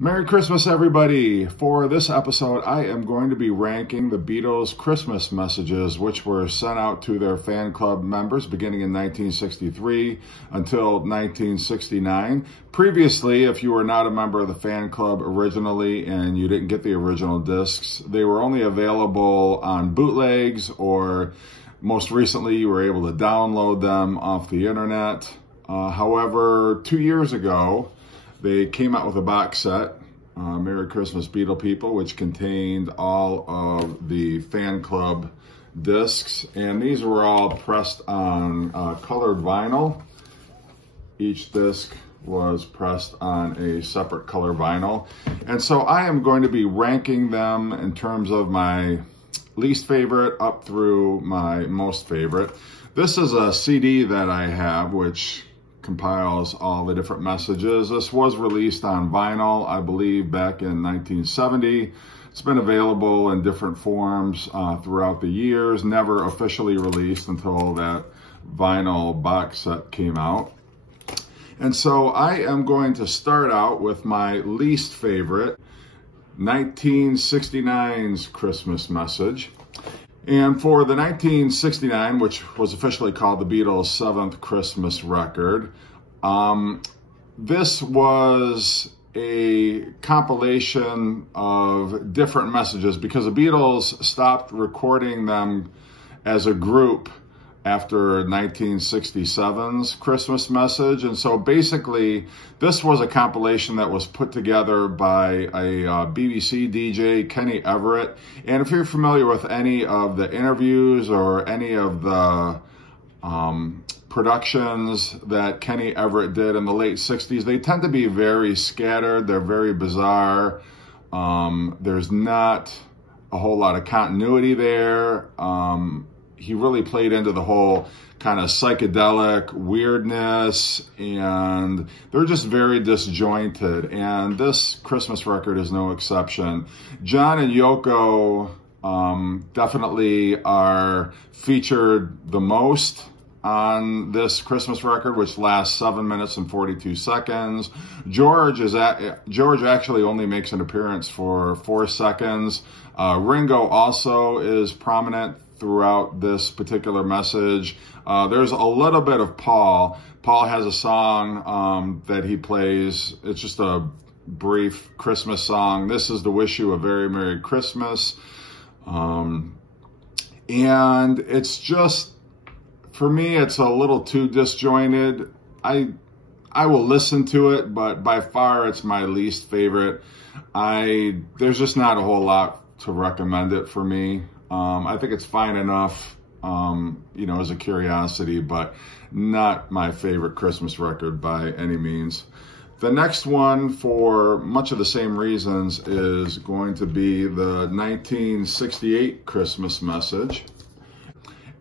Merry Christmas, everybody. For this episode, I am going to be ranking the Beatles Christmas messages, which were sent out to their fan club members beginning in 1963 until 1969. Previously, if you were not a member of the fan club originally and you didn't get the original discs, they were only available on bootlegs, or most recently you were able to download them off the internet. However, 2 years ago, they came out with a box set, Merry Christmas Beatle People, which contained all of the fan club discs. And these were all pressed on colored vinyl. Each disc was pressed on a separate color vinyl. And so I am going to be ranking them in terms of my least favorite up through my most favorite. This is a CD that I have, which compiles all the different messages. This was released on vinyl, I believe, back in 1970. It's been available in different forms throughout the years, never officially released until that vinyl box set came out. And so I am going to start out with my least favorite, 1969's Christmas message. And for the 1969, which was officially called the Beatles' 7th Christmas record, this was a compilation of different messages because the Beatles stopped recording them as a group after 1967's Christmas message. And so basically, this was a compilation that was put together by a BBC DJ, Kenny Everett. And if you're familiar with any of the interviews or any of the productions that Kenny Everett did in the late 60s, they tend to be very scattered. They're very bizarre. There's not a whole lot of continuity there. He really played into the whole kind of psychedelic weirdness, and they're just very disjointed. And this Christmas record is no exception. John and Yoko definitely are featured the most on this Christmas record, which lasts 7 minutes and 42 seconds. George actually only makes an appearance for 4 seconds. Ringo also is prominent throughout this particular message. There's a little bit of Paul. Paul has a song that he plays. It's just a brief Christmas song. This is to wish you a very Merry Christmas. And it's just, for me, it's a little too disjointed. I will listen to it, but by far it's my least favorite. There's just not a whole lot to recommend it for me. I think it's fine enough, as a curiosity, but not my favorite Christmas record by any means. The next one, for much of the same reasons, is going to be the 1968 Christmas message.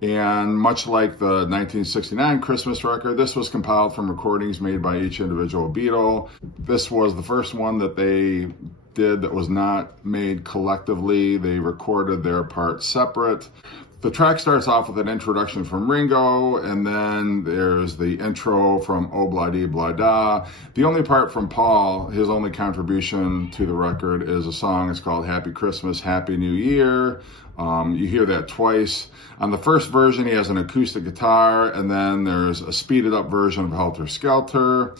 And much like the 1969 Christmas record, this was compiled from recordings made by each individual Beatle. This was the first one that they did that was not made collectively. They recorded their parts separate. The track starts off with an introduction from Ringo, and then there's the intro from Oh Blah Dee Blah Da. The only part from Paul, his only contribution to the record, is a song. It's called Happy Christmas, Happy New Year. You hear that twice. On the first version, he has an acoustic guitar, and then there's a speeded up version of Helter Skelter.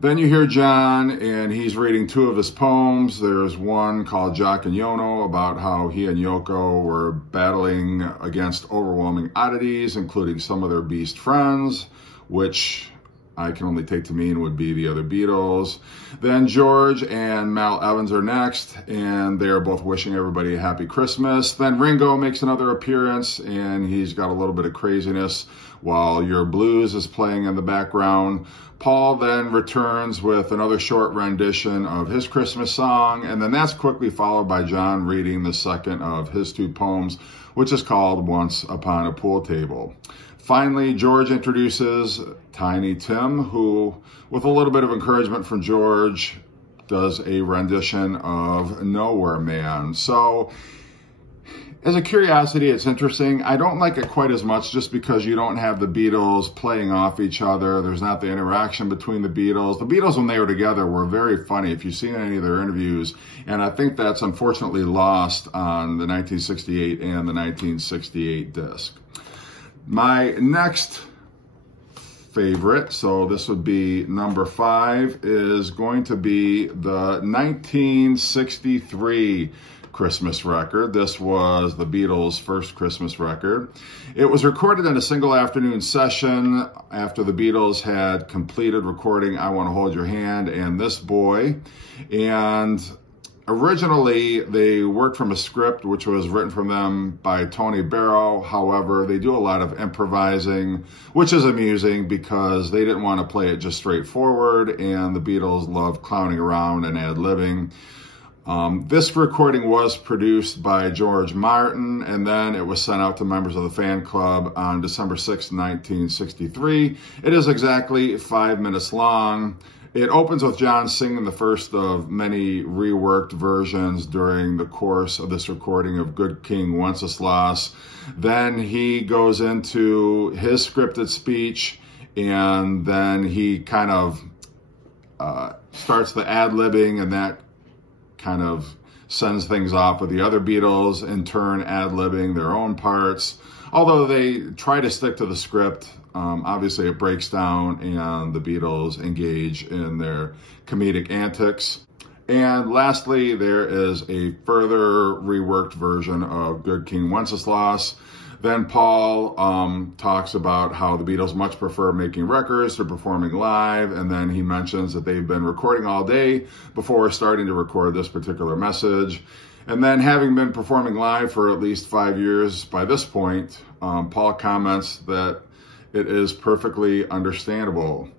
Then you hear John, and he's reading 2 of his poems. There's one called Jock and Yono, about how he and Yoko were battling against overwhelming oddities, including some of their beast friends, which I can only take to mean would be the other Beatles. Then George and Mal Evans are next, and they are both wishing everybody a happy Christmas. Then Ringo makes another appearance, and he's got a little bit of craziness while Your Blues is playing in the background. Paul then returns with another short rendition of his Christmas song, and then that's quickly followed by John reading the second of his 2 poems, which is called Once Upon a Pool Table. Finally, George introduces Tiny Tim, who, with a little bit of encouragement from George, does a rendition of Nowhere Man. So As a curiosity, it's interesting. I don't like it quite as much just because you don't have the Beatles playing off each other. There's not the interaction between the Beatles. The Beatles, when they were together, were very funny, if you've seen any of their interviews. And I think that's unfortunately lost on the 1968 and the 1968 disc. My next favorite, so this would be number 5, is going to be the 1963 Christmas record. This was the Beatles' first Christmas record. It was recorded in a single afternoon session after the Beatles had completed recording I Want to Hold Your Hand and This Boy. And originally, they worked from a script which was written from them by Tony Barrow. However, they do a lot of improvising, which is amusing because they didn't want to play it just straightforward, and the Beatles loved clowning around and ad-libbing. This recording was produced by George Martin, and then it was sent out to members of the fan club on December 6, 1963. It is exactly 5 minutes long. It opens with John singing the first of many reworked versions during the course of this recording of Good King Wenceslas. Then he goes into his scripted speech, and then he kind of starts the ad-libbing, and that kind of sends things off with the other Beatles, in turn ad-libbing their own parts. Although they try to stick to the script, obviously it breaks down and the Beatles engage in their comedic antics. And lastly, there is a further reworked version of Good King Wenceslas. Then Paul talks about how the Beatles much prefer making records to performing live, and then he mentions that they've been recording all day before starting to record this particular message. And then, having been performing live for at least 5 years by this point, Paul comments that it is perfectly understandable.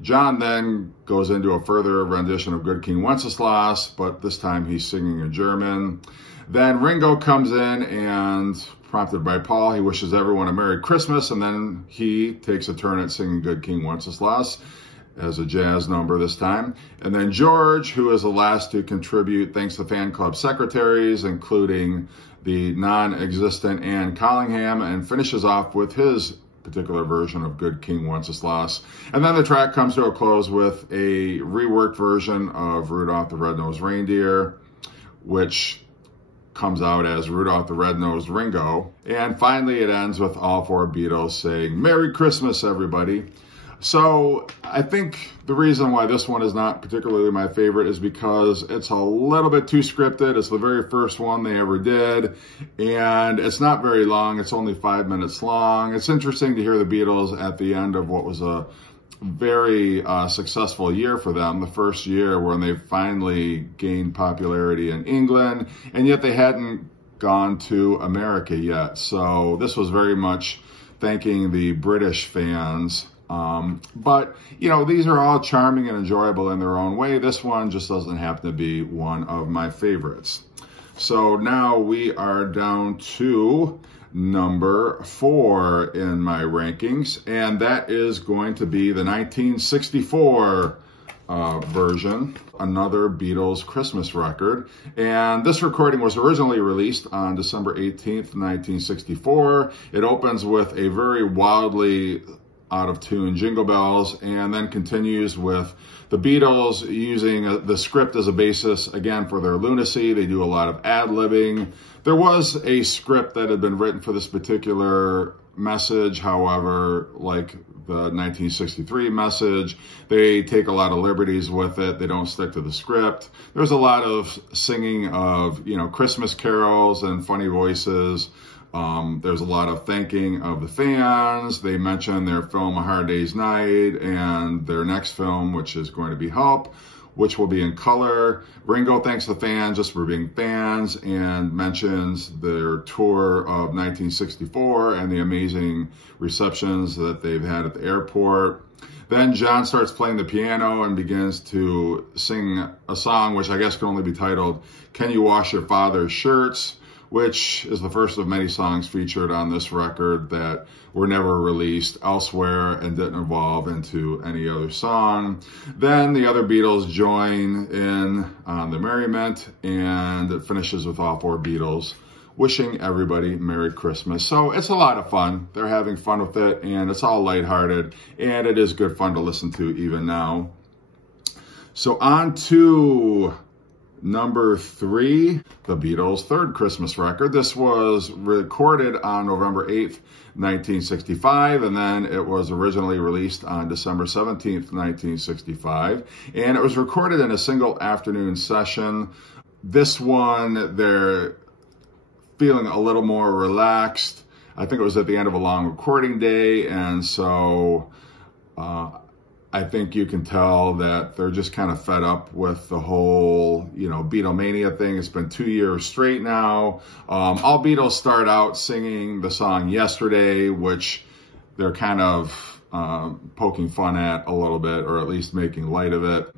John then goes into a further rendition of Good King Wenceslas, but this time he's singing in German. Then Ringo comes in and, prompted by Paul, he wishes everyone a Merry Christmas, and then he takes a turn at singing Good King Wenceslas as a jazz number this time. And then George, who is the last to contribute, thanks to fan club secretaries, including the non-existent Anne Collingham, and finishes off with his particular version of Good King Wenceslas. And then the track comes to a close with a reworked version of Rudolph the Red-Nosed Reindeer, which comes out as Rudolph the Red-Nosed Ringo. And finally, it ends with all 4 Beatles saying, Merry Christmas, everybody. So I think the reason why this one is not particularly my favorite is because it's a little bit too scripted. It's the very first one they ever did, and it's not very long. It's only 5 minutes long. It's interesting to hear the Beatles at the end of what was a very successful year for them, the first year when they finally gained popularity in England, and yet they hadn't gone to America yet. So this was very much thanking the British fans. But, you know, these are all charming and enjoyable in their own way. This one just doesn't happen to be one of my favorites. So now we are down to number 4 in my rankings, and that is going to be the 1964 version, another Beatles Christmas record. And this recording was originally released on December 18th, 1964. It opens with a very wildly out-of-tune Jingle Bells, and then continues with the Beatles using the script as a basis, again, for their lunacy. They do a lot of ad-libbing. There was a script that had been written for this particular message. However, like the 1963 message, they take a lot of liberties with it. They don't stick to the script. There's a lot of singing of, you know, Christmas carols and funny voices. There's a lot of thanking of the fans. They mention their film A Hard Day's Night and their next film, which is going to be Help, which will be in color. Ringo thanks the fans just for being fans and mentions their tour of 1964 and the amazing receptions that they've had at the airport. Then John starts playing the piano and begins to sing a song which I guess can only be titled Can You Wash Your Father's Shirts?, which is the first of many songs featured on this record that were never released elsewhere and didn't evolve into any other song. Then the other Beatles join in on the merriment, and it finishes with all 4 Beatles wishing everybody Merry Christmas. So it's a lot of fun. They're having fun with it, and it's all lighthearted, and it is good fun to listen to even now. So on to number 3, the Beatles' third Christmas record. This was recorded on November 8th, 1965, and then it was originally released on December 17th, 1965. And it was recorded in a single afternoon session. This one, they're feeling a little more relaxed. I think it was at the end of a long recording day, and so I think you can tell that they're just kind of fed up with the whole, Beatlemania thing. It's been 2 years straight now. All Beatles start out singing the song Yesterday, which they're kind of poking fun at a little bit, or at least making light of it.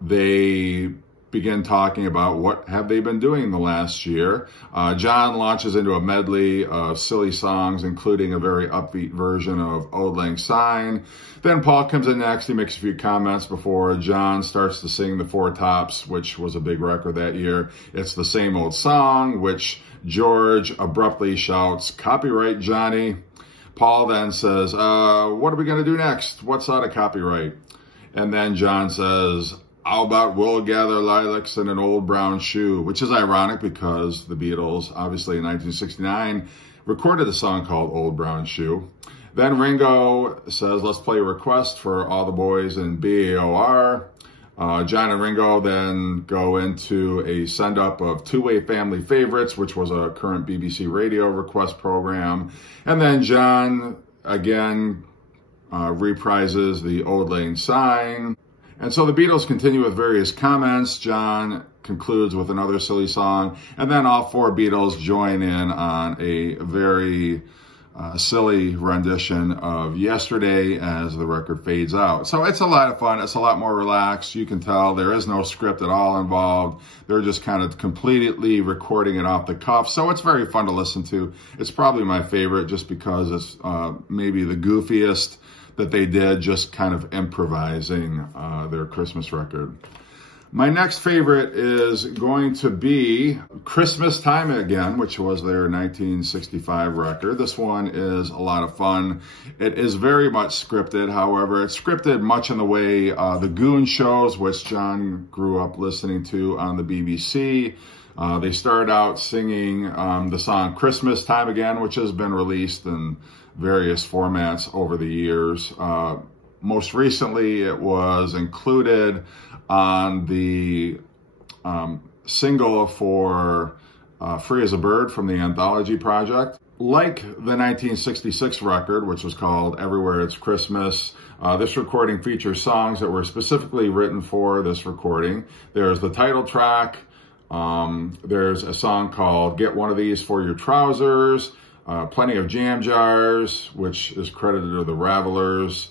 They begin talking about what have they been doing the last year. John launches into a medley of silly songs, including a very upbeat version of Auld Lang Syne. Then Paul comes in next. He makes a few comments before John starts to sing the Four Tops, which was a big record that year. It's the same old song, which George abruptly shouts, "Copyright, Johnny." Paul then says, what are we going to do next? What's out of copyright? And then John says, how about we'll gather lilacs in an old brown shoe, which is ironic because the Beatles, obviously in 1969, recorded a song called Old Brown Shoe. Then Ringo says, let's play a request for all the boys in BAOR. John and Ringo then go into a send-up of Two-Way Family Favorites, which was a current BBC radio request program. And then John, again, reprises the Auld Lang Syne. And so the Beatles continue with various comments. John concludes with another silly song. And then all 4 Beatles join in on a very silly rendition of Yesterday as the record fades out. So it's a lot of fun. It's a lot more relaxed. You can tell there is no script at all involved. They're just kind of completely recording it off the cuff. So it's very fun to listen to. It's probably my favorite just because it's maybe the goofiest that they did, just kind of improvising their Christmas record. My next favorite is going to be Christmas Time Again, which was their 1965 record. This one is a lot of fun. It is very much scripted. However, it's scripted much in the way the Goon shows, which John grew up listening to on the BBC. They started out singing the song Christmas Time Again, which has been released in various formats over the years. Most recently, it was included on the single for Free as a Bird from the Anthology Project. Like the 1966 record, which was called Everywhere It's Christmas, this recording features songs that were specifically written for this recording. There's the title track. There's a song called Get One of These for Your Trousers. Plenty of Jam Jars, which is credited to the Ravelers.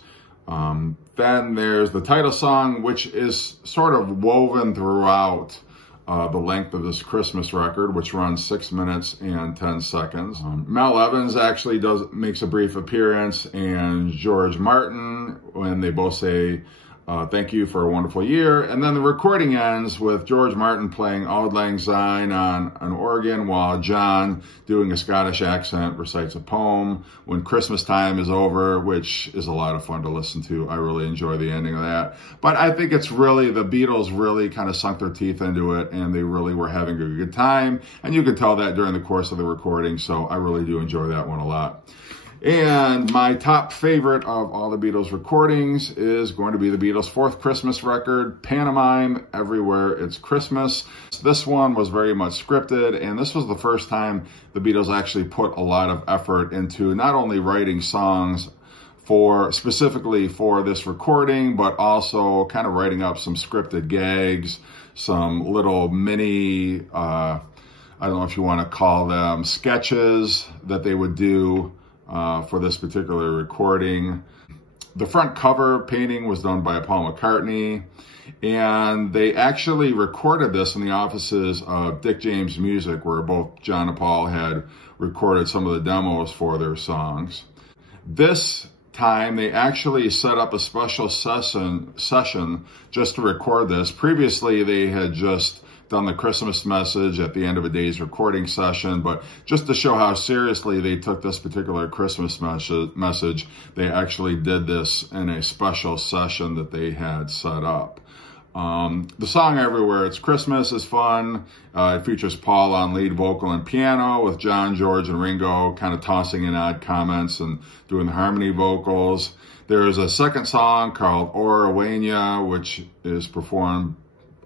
Then there's the title song, which is sort of woven throughout the length of this Christmas record, which runs 6 minutes and 10 seconds. Mel Evans actually makes a brief appearance, and George Martin, when they both say, thank you for a wonderful year. And then the recording ends with George Martin playing Auld Lang Syne on an organ while John, doing a Scottish accent, recites a poem. When Christmas Time is over, which is a lot of fun to listen to. I really enjoy the ending of that. But I think it's really, the Beatles really kind of sunk their teeth into it, and they really were having a good time. And you could tell that during the course of the recording, so I really do enjoy that one a lot. And my top favorite of all the Beatles recordings is going to be the Beatles' 4th Christmas record, Pantomime, Everywhere It's Christmas. This one was very much scripted, and this was the first time the Beatles actually put a lot of effort into not only writing songs specifically for this recording, but also kind of writing up some scripted gags, some little mini, I don't know if you want to call them sketches that they would do for this particular recording. The front cover painting was done by Paul McCartney, and they actually recorded this in the offices of Dick James Music, where both John and Paul had recorded some of the demos for their songs. This time, they actually set up a special session just to record this. Previously, they had just done the Christmas message at the end of a day's recording session, but just to show how seriously they took this particular Christmas message, they actually did this in a special session that they had set up. The song Everywhere It's Christmas is fun. It features Paul on lead vocal and piano, with John, George, and Ringo kind of tossing in odd comments and doing the harmony vocals. There is a second song called Orawenia, which is performed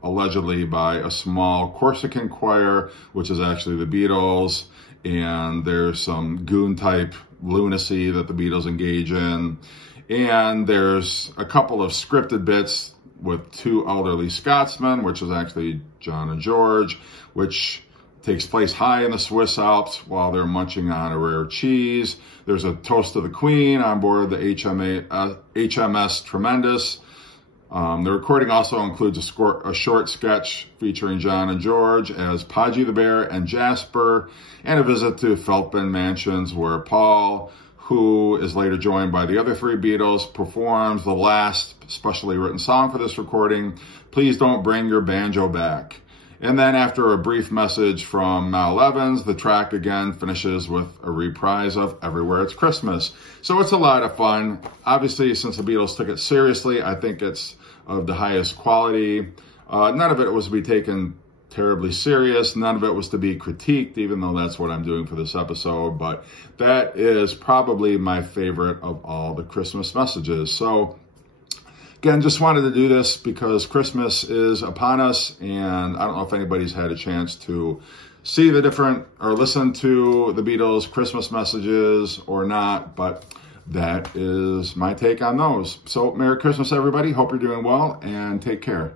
allegedly by a small Corsican choir, which is actually the Beatles. And there's some goon-type lunacy that the Beatles engage in. And there's a couple of scripted bits with two elderly Scotsmen, which is actually John and George, which takes place high in the Swiss Alps while they're munching on a rare cheese. There's a toast to the Queen on board the HMS Tremendous. The recording also includes a short sketch featuring John and George as Podgy the Bear and Jasper, and a visit to Feltman Mansions, where Paul, who is later joined by the other three Beatles, performs the last specially written song for this recording, Please Don't Bring Your Banjo Back. And then after a brief message from Mal Evans, the track again finishes with a reprise of Everywhere It's Christmas. So it's a lot of fun. Obviously, since the Beatles took it seriously, I think it's of the highest quality. None of it was to be taken terribly serious. None of it was to be critiqued, even though that's what I'm doing for this episode. But that is probably my favorite of all the Christmas messages. So again, just wanted to do this because Christmas is upon us, and I don't know if anybody's had a chance to see the different or listen to the Beatles Christmas messages or not, but that is my take on those. So Merry Christmas, everybody. Hope you're doing well, and take care.